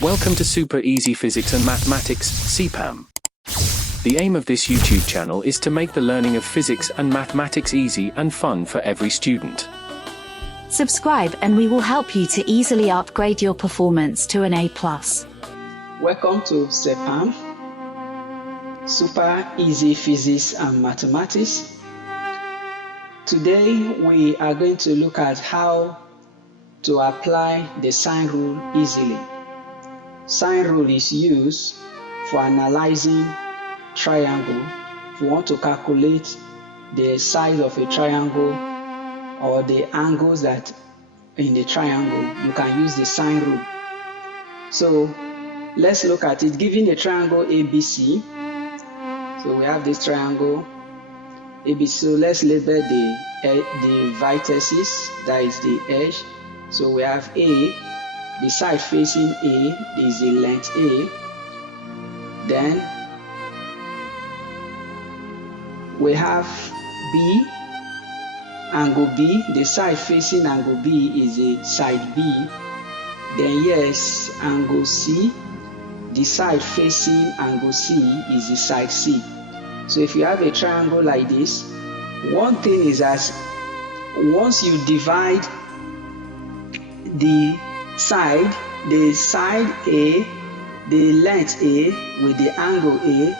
Welcome to Super Easy Physics and Mathematics, CPAM. The aim of this YouTube channel is to make the learning of physics and mathematics easy and fun for every student. Subscribe and we will help you to easily upgrade your performance to an A+. Welcome to CPAM, Super Easy Physics and Mathematics. Today we are going to look at how to apply the sine rule easily. Sine rule is used for analyzing triangle. If you want to calculate the size of a triangle or the angles that in the triangle, you can use the sine rule. So let's look at it. Given a triangle ABC, so we have this triangle ABC. So let's label the vertices, that is the edge. So we have A, the side facing A is the length A. Then we have B, angle B, the side facing angle B is the side B. Then yes, angle C, the side facing angle C is the side C. So if you have a triangle like this, one thing is that once you divide the side A, the length A with the angle A,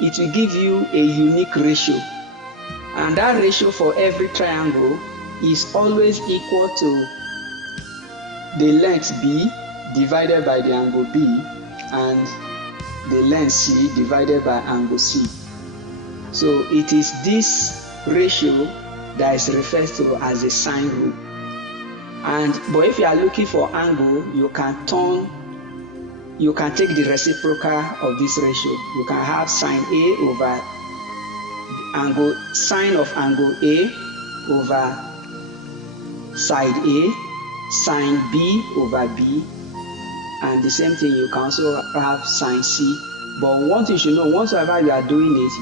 it will give you a unique ratio. And that ratio for every triangle is always equal to the length B divided by the angle B and the length C divided by angle C. So it is this ratio that is referred to as the sine rule. But if you are looking for angle, you can take the reciprocal of this ratio. You can have sine A over sine of angle A over side A, sine B over B, and the same thing you can also have sine C. But one thing you should know, whatsoever you are doing it,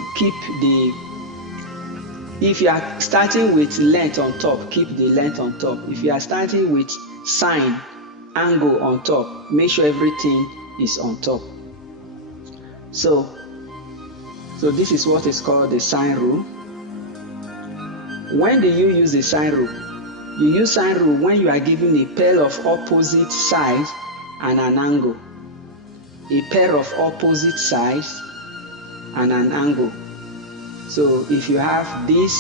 if you are starting with length on top, keep the length on top. If you are starting with sine angle on top, make sure everything is on top. So this is what is called the sine rule. When do you use the sine rule? You use sine rule when you are given a pair of opposite sides and an angle. A pair of opposite sides and an angle. So if you have this,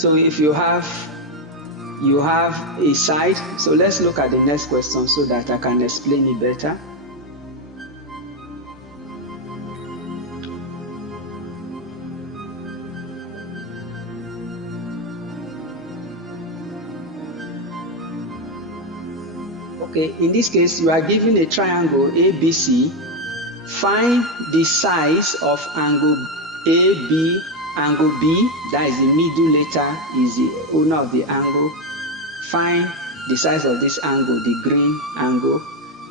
so if you have a side, so let's look at the next question so that I can explain it better. Okay, in this case, you are given a triangle ABC. Find the size of angle AB, angle B, that is the middle letter, is the owner of the angle. Find the size of this angle, the green angle,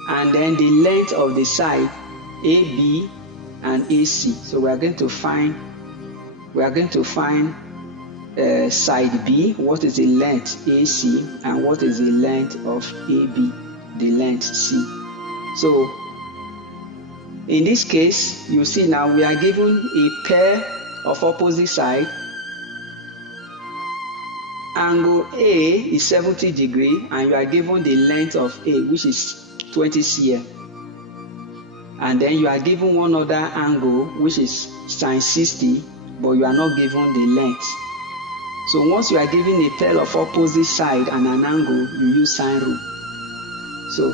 and then the length of the side AB and AC. So we are going to find side B, what is the length AC, and what is the length of AB, the length C. So in this case, you see now we are given a pair of opposite sides. Angle A is 70 degrees and you are given the length of A, which is 20 cm. And then you are given one other angle which is sine 60, but you are not given the length. So once you are given a pair of opposite sides and an angle, you use sine rule. So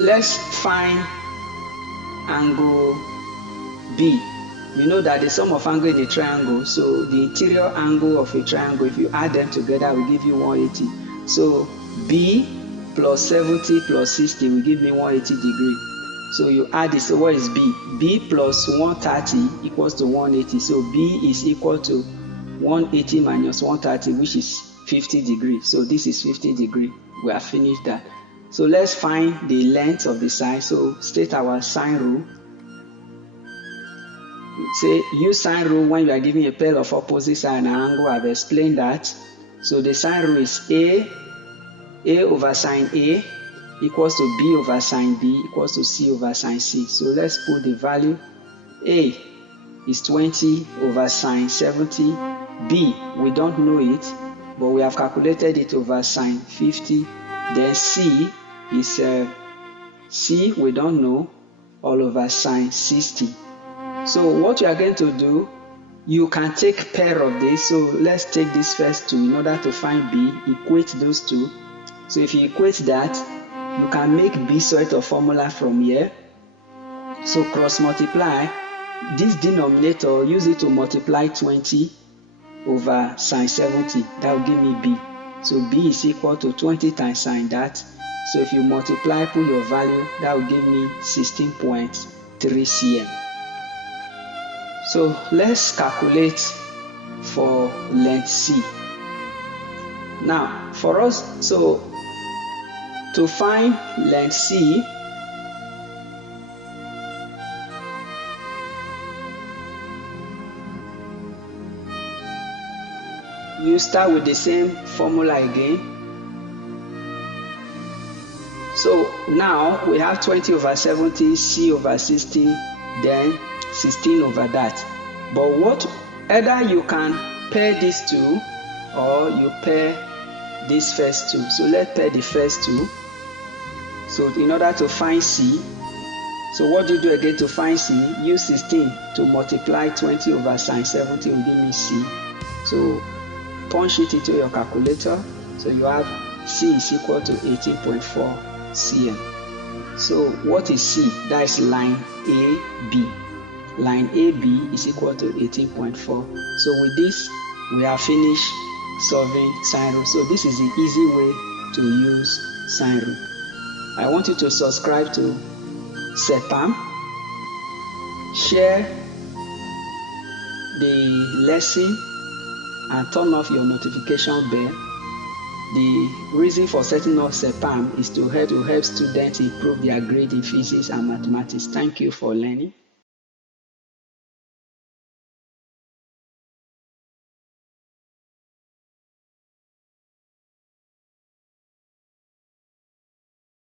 let's find angle B. You know that the sum of angle in a triangle, so the interior angle of a triangle, if you add them together, will give you 180. So B plus 70 plus 60 will give me 180 degrees. So you add this. So what is B? B plus 130 equals to 180. So B is equal to 180 minus 130, which is 50 degrees. So this is 50 degrees. We have finished that. So let's find the length of the side. So state our sine rule. Say use sine rule when you are giving a pair of opposite side and angle. I've explained that. So the sine rule is A over sine A equals to B over sine B equals to C over sine C. So let's put the value. A is 20 over sine 70. B, we don't know it, but we have calculated it over sine 50. Then C is C, we don't know, all over sine 60. So what you are going to do, you can take pair of this. So let's take this first two in order to find B, equate those two. So if you equate that, you can make B sort of formula from here. So cross multiply this denominator, use it to multiply 20 over sine 70. That will give me B. So B is equal to 20 times sine that. So if you multiply, put your value, that will give me 16.3 cm. So let's calculate for length C. Now for us, so to find length C, you start with the same formula again. So now we have 20 over 70, C over 60, then 16 over that. But what, either you can pair these two or you pair these first two. So let's pair the first two. So in order to find C, so what do you do again to find C? Use 16 to multiply 20 over sine 70 will give me C. So punch it into your calculator. So you have C is equal to 18.4 cm. So what is C? That is line AB. Line AB is equal to 18.4. So with this, we have finished solving sine rule. So this is the easy way to use sine rule. I want you to subscribe to CPAM, share the lesson, and turn off your notification bell. The reason for setting up CPAM is to help students improve their grade in physics and mathematics. Thank you for learning.